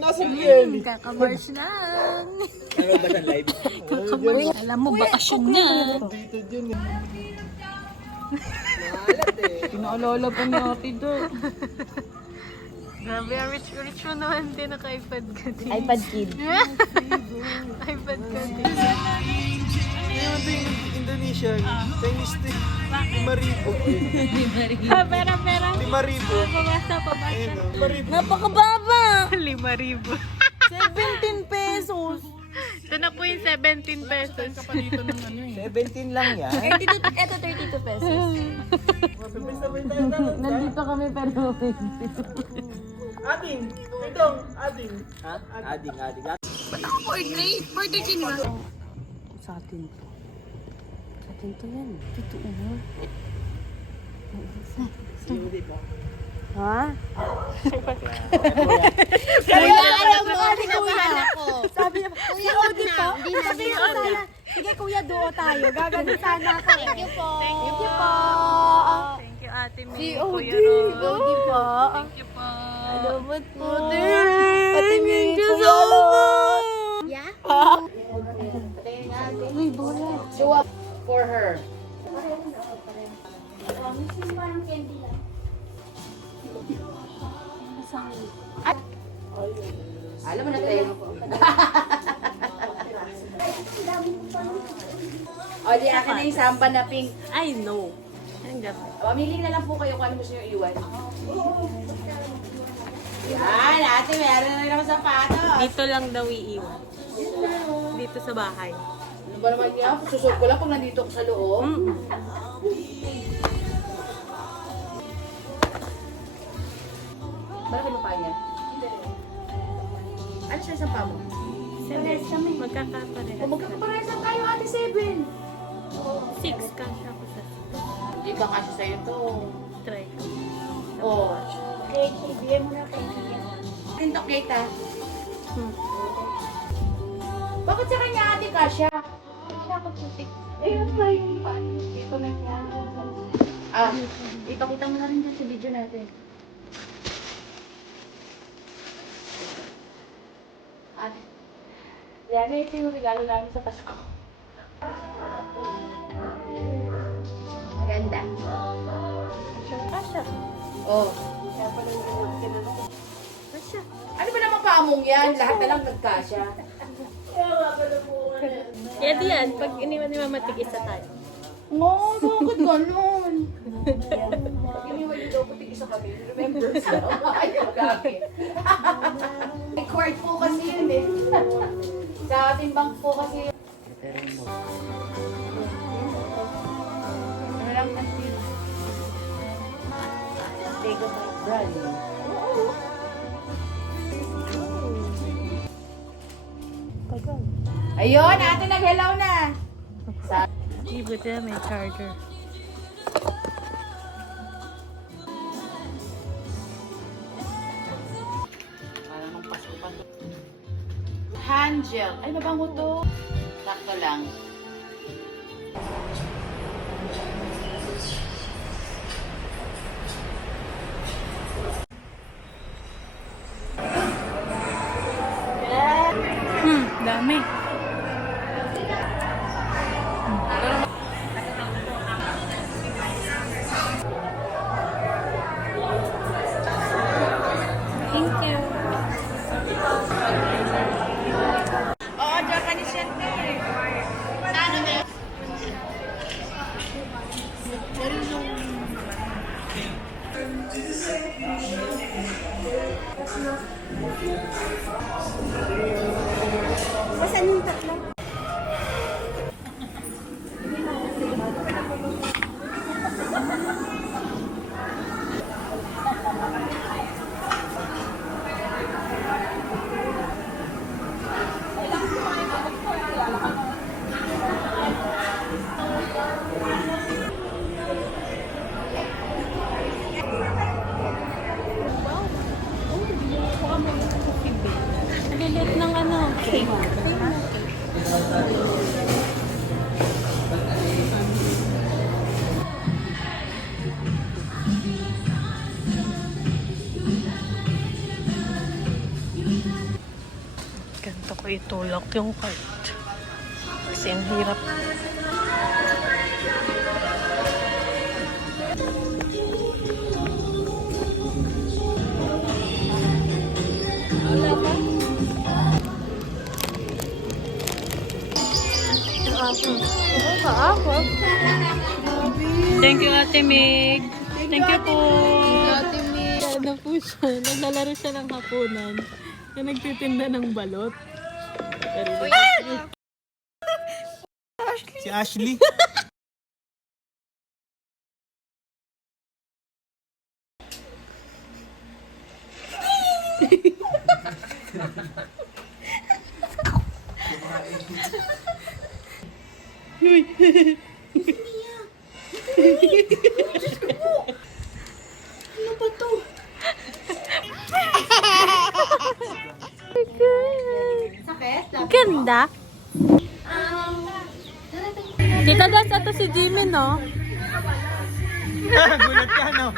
Nasa BL. Kakamarsh lang. Ano ba siyang live? Kakamarsh. Alam mo, bakasyon na. Dito yun eh. Pinaalala pa ni ate doon. Grabe, rich mo naman din naka-iPad ka din. iPad kid. iPad ka din. Yung Indonesian, Chinese tea. 5,000. Pera. 5,000. Pabasa. Ayun o, 5,000. Napakababa! 5,000. 17 pesos. Ito na po yung 17 pesos. 17 lang yan. Ito 32 pesos. Sabay-sabay tayo na. Nandito kami pero Ading. Itong, ading. Ha? Ading. Ba't ako coordinate? Coordinate ba? sa atin to. Sa atin to yan. Totoo mo. Ha? Kuya, alam mo, kuya. Sabi niya, kuya, Odi po. Sabi niya, sana. Sige, kuya, duo tayo. Gagano sana ako. Thank you po. Thank you po. Thank you, Ate May. Si Kuya Odi. Ron. Odi po. Thank you po. Alamat po. Ate May, kuya Ron. Yeah? Uy, bola. Show up for her. Alam mo na tayo. O, di akin na yung samba na pink. I know. Hanggang. Mamili na lang po kayo kung ano gusto nyo iwan. Yan, ate, meron na naman sapatos. Dito lang daw iiwan. Dito sa bahay. Ano ba naman yan? Susog ko lang pag nandito ko sa loob. Malaki mo pa niya? Ano siya sa pamo? Magkakapareha. O magkakaparesan tayo, ate, 7. 6 ka tapos sa Hindi ka kasi sa'yo to. try ko. Oo. Bigyan mo na kay Kia. Tintok gate ah. Bakit sa kanya ate Kasha? Ayun pa yun pa. Ito na niya. Ah, ipakita mo na rin dyan sa video natin. Ate. Yan, ito yung regalo namin sa Pasko. Maganda. Asya. Oh. Asya. Ano ba naman paamong yan? Lahat na lang nagkasya. Kaya di yan, pag iniwan ni Mama, tig-isa tayo. No, bakit ganun? Pag iniwan niyo daw, puti isa kami. Remember sa ayaw gagawin. Required po kasi yun eh. Sa ating bank po kasi yun. Ano lang kasi? Tego brand. Ayun, ate nag-hello na. Ibuti na may charger. Hand gel. Ay, mabango to. Sakto lang. Dami. Thank you. Oo, Japanese yan eh. Saan yung tatlo? Lilit ng ano. Cake. itulak yung cart. Kasi ang hirap. Thank you, Ate Meg. Thank you po. Ate Meg. Ano po siya? Naglalaro siya ng hapunan. Na nagtitinda ng balot. Si Ashley. Ganda. Kita das ato si Jimmy, no? Gulat ka, no?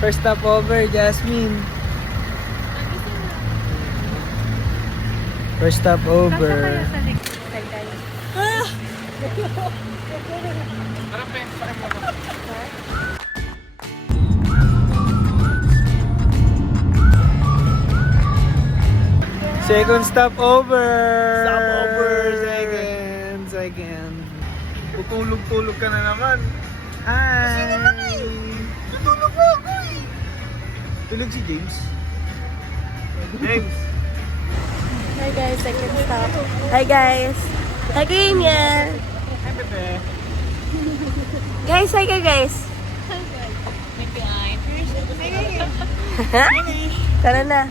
First stop over, Jasmine. First stop over. Second stop over. Stop over. Second. Tutulog-tulog ka na naman. Hi. Tutulog mo ako eh. Tulog si James. James. Hi guys, second stop. Hi guys. Hi kayo niya. Hi, bebe. Guys, hi kayo guys. Tara na.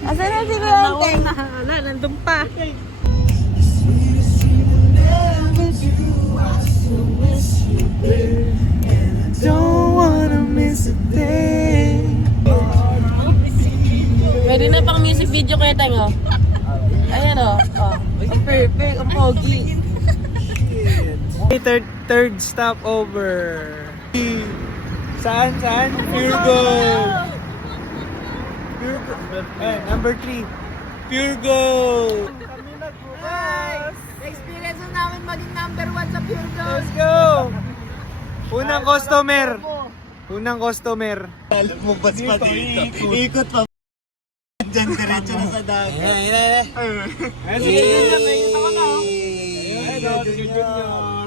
Asan na si Benteng? Wala, nandun pa. Don't wanna miss a thing. Pwede na pang music video kaya tayo. Ayan o. Ang perfect, ang pogi. Third stop over. Saan? Pure Gold. Number 3. Pure Gold. Hi! Experience na namin maging number 1 sa Pure Gold. Let's go. Unang customer. Lumabas pa dito. Ikot pa. Diyan, diretso na sa dagat.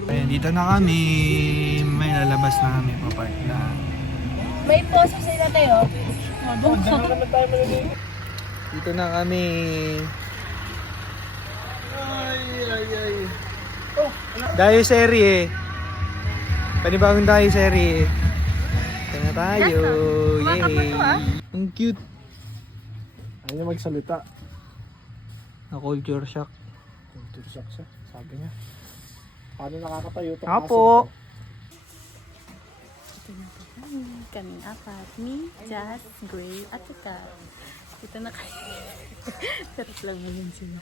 Ayan, dito na kami. May lalabas na kami papark na. May post kasi na tayo. Dito na kami. Ay. Oh, Dayo serie. Panibagong Dayo serie. Ito na tayo. Yay. Ang cute. Ayaw niya magsalita. Na culture shock. Culture shock siya, sabi niya. Paano nakakatayo itong Apo. Kaming apat. Me, Jazz, Gray, at ika. Ito na kayo. Sarap lang mo yun sila.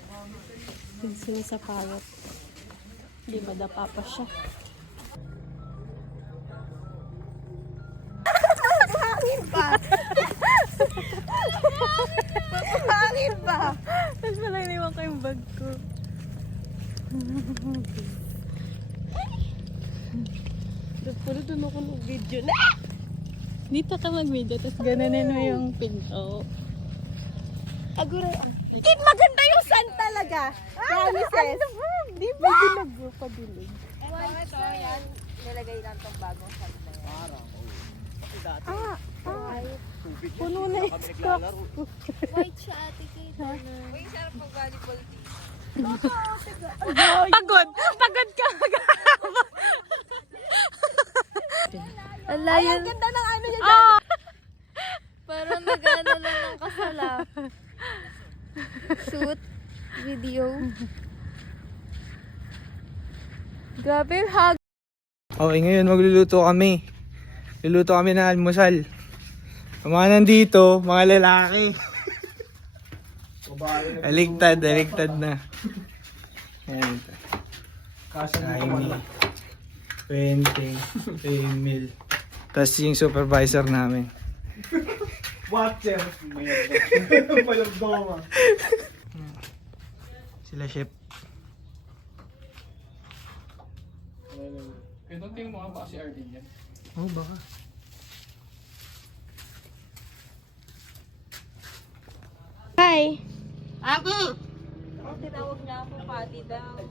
Yun sila sa parrot. Di ba dapa pa siya? Hangin pa. Tapos pala iniwan ko yung bag ko. Pero doon ako nag-video na. Dito ka mag-video, tapos gananin mo yung pinto. Agura. Kid, maganda yung sun talaga. Promises. Di ba ginagawa pa dilig? Ito, yan. Nilagay lang itong bagong sun. Puno na yung stock. White siya, ate Kate. Uy, sarap mag-volleyball team. Pagod! Pagod ka! Ay, ang ganda ng ano niya dyan. Parang nag-ano lang ng kasalap. Shoot. Video. Grabe yung hug. Okay, ngayon magluluto kami. Luluto kami ng almusal. Ang mga nandito, mga lalaki. Aligtad na. Ayan ito. Kaini. 20. Emil. Tapos yung supervisor namin. Watcher. Mayagdoma. Sila chef. Ito tingin mo ba si Arvin yan? Oh, baka. Hi. Tinawag niya ako Patty daw.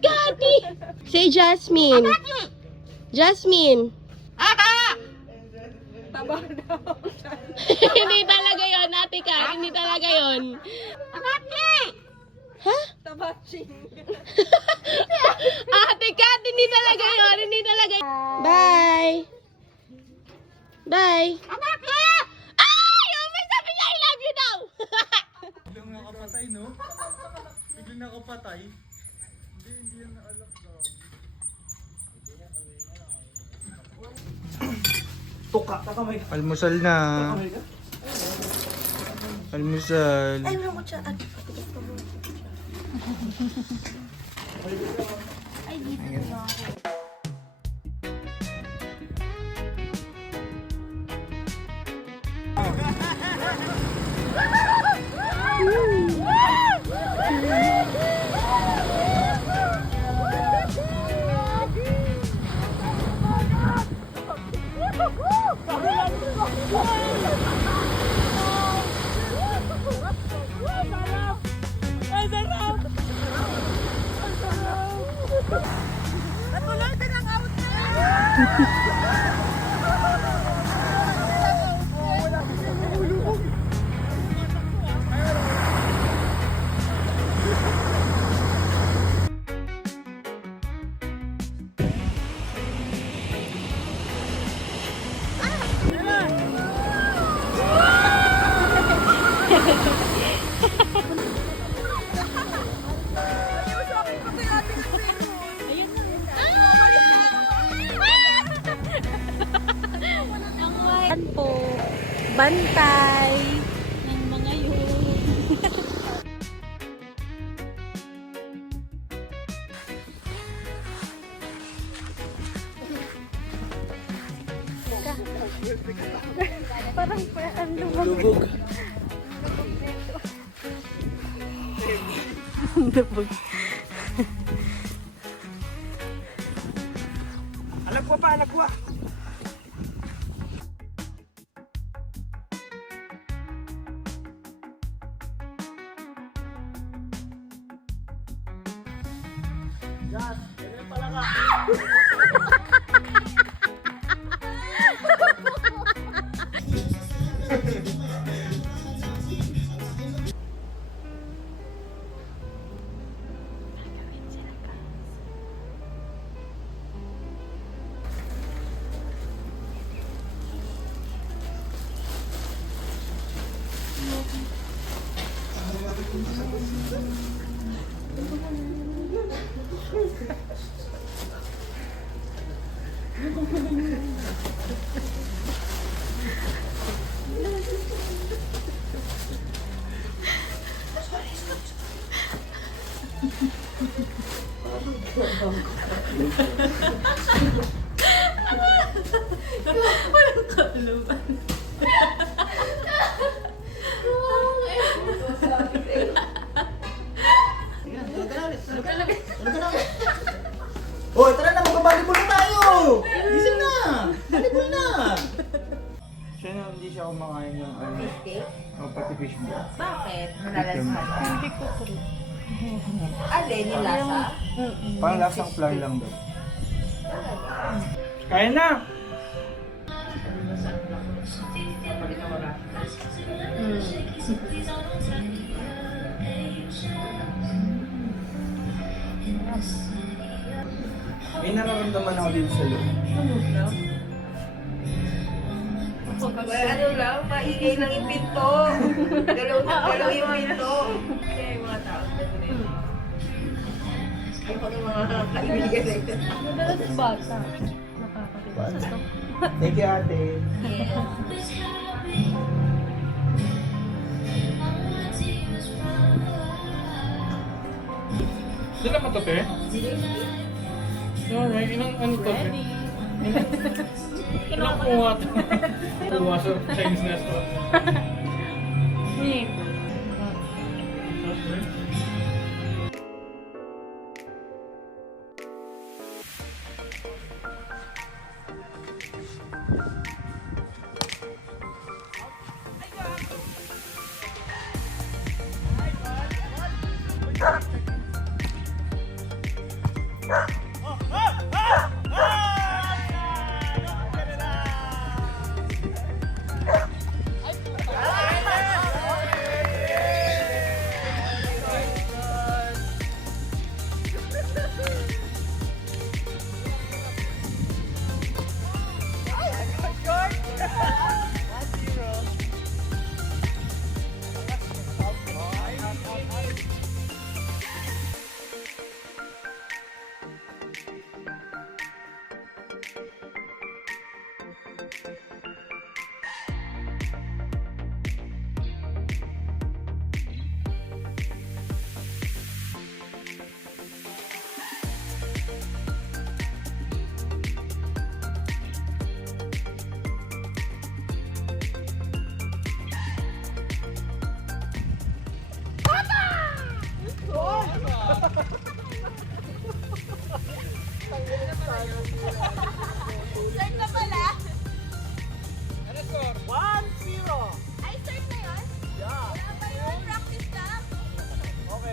Kati! Say Jasmine. Jasmine. Hindi talaga yon, ate ka. Hindi talaga yon. Ha? Tabaching. Ate Kat, hindi talaga yon. Hindi talaga. Bye. Bye. Ay! Oh, may sabi niya, I love you daw. Biglang nakapatay, no? Biglang nakapatay. Hindi yan naalak daw. Tuka. Takamay. Almusal na. Takamay ka? Almusal. Ay, wala ko siya. Yan po. Bantay ng mga yun. Parang ang lubog. Lubog. Alagwa pa, alagwa. Yan, ganyan pala ka. Oh, tara na, magbabalibol na tayo! Gising na! Balibol na! Siya na, hindi siya kumakain ng ano. Oh, pati fish ball. Bakit? Hindi ko po. Alin yung lasa? Parang lasang flour lang daw. Kaya na! May nararamdaman ako dito sa loob. Ano lang, maingay lang yung pinto. Dalaw yung pinto. Kaya yung mga tao. Ay, pag yung mga kaibigan na ito. Madalas bata. Nakakakita. Thank you, ate. Sila mo to, te? Alright, inang ano to, te? Inang kuha to? Kuha sa Chinese restaurant.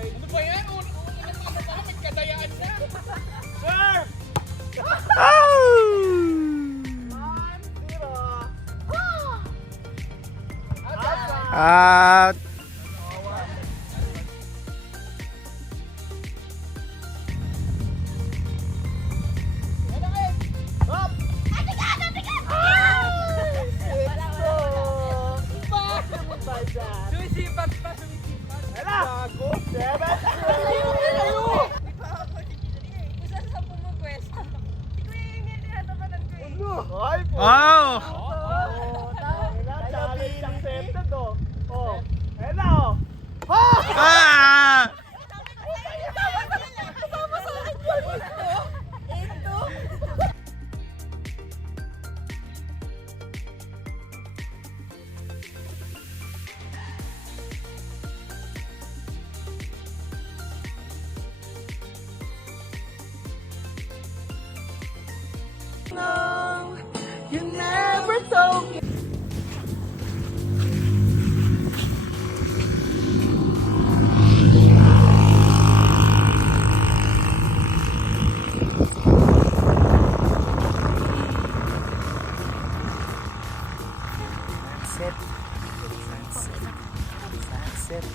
Ano ba yan? Ano pa? May kadayaan na. At wow! Ah! Sunset.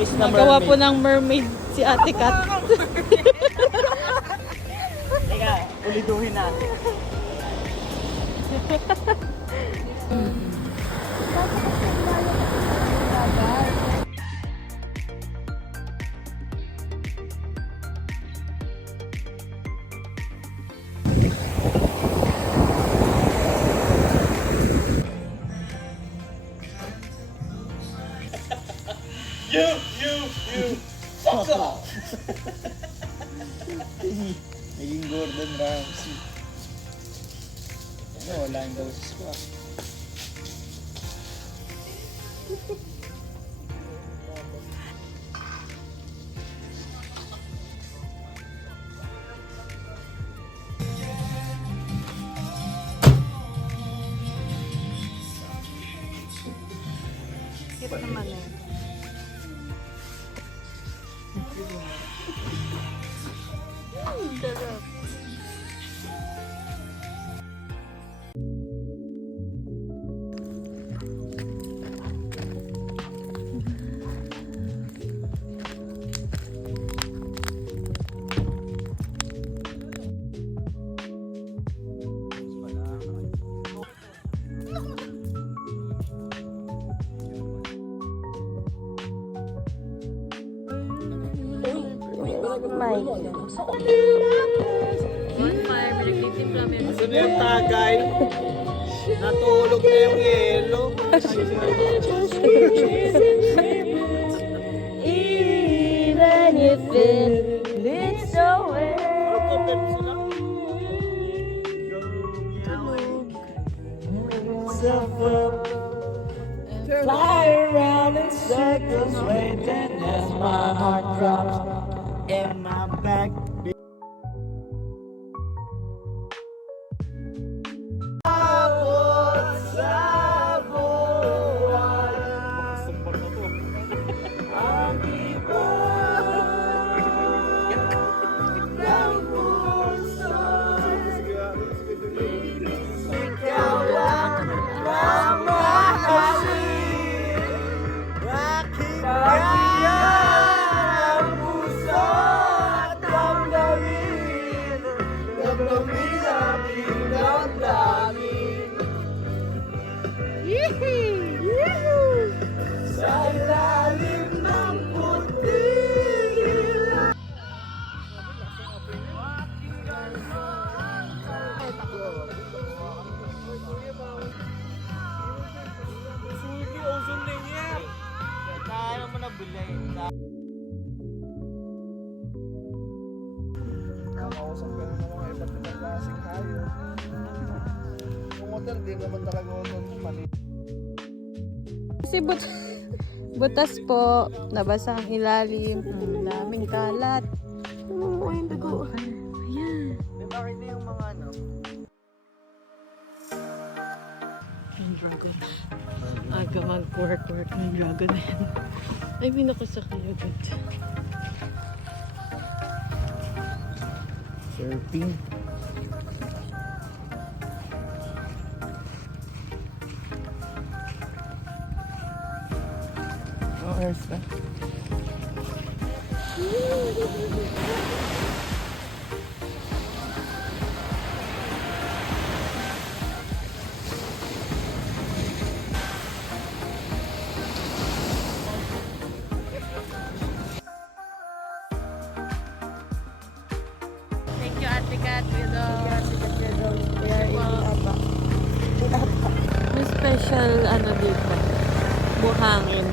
Fish na Nagawa po mermaid. ng mermaid si Ate Kat. Teka, uliduhin natin. Naging Gordon Ramsay. Ano, wala yung boses ko ah. Cute naman eh. Sarap. Bonfire, pinagtitimpla mo yung Ito na yung tagay. Natulog na yung yelo. even if it leads nowhere. Fly around in circles, waiting as my heart drops in my back. Nakakausap ka na mga iba't ibang klaseng hayop. Yung hotel, di naman talaga hotel mali. Kasi butas po, nabasa ang ilalim, ang daming kalat. Oo, yung dugo. Ayan. May makita yung mga ano. Yung dragon. Aga mag-work ng dragon na yan. Ay, binakasakay agad. Surfing. Oh, there's that. Thank you, Ate Kat. May special ano dito. Buhangin.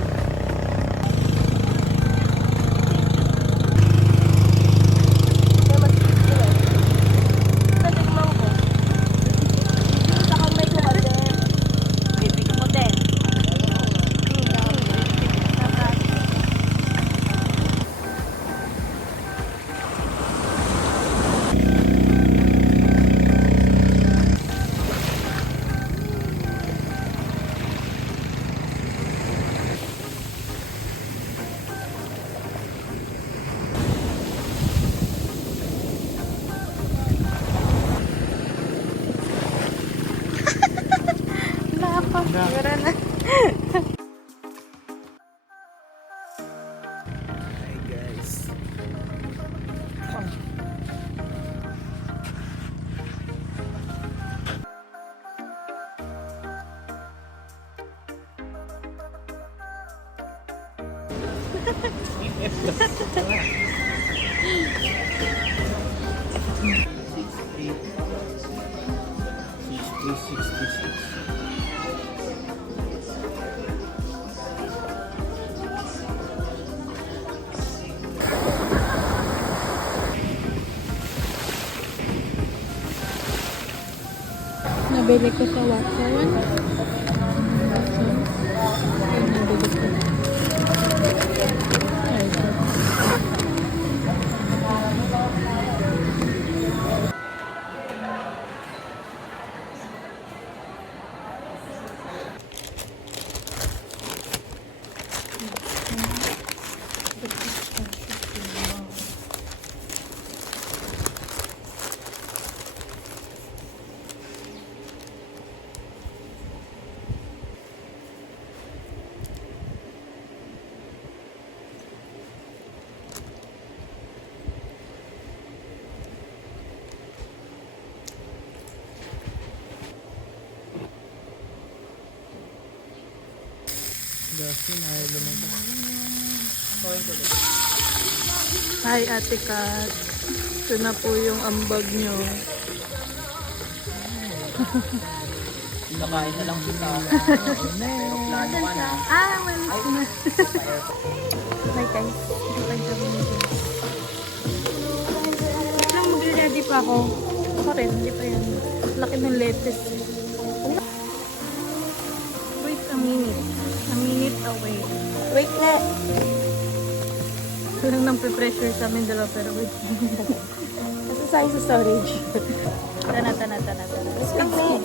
Nabili ko sa Watson. Nabili ko. Ay, ito. Justin, ayaw lumabas. Hi, Ate Kat. Ito na po yung ambag nyo. Kakain na lang kita. Plano ka na. Walis na. Hi, guys. Ito pa yung sabi nito. Wait lang, mag-ready pa ako. Ako rin, hindi pa yan. Laki ng lettuce. Wait a minute. A minute away. Wait na. Walang nang pressure sa amin dalawa pero wait. Nasa tayo sa storage. Tana. Wait lang.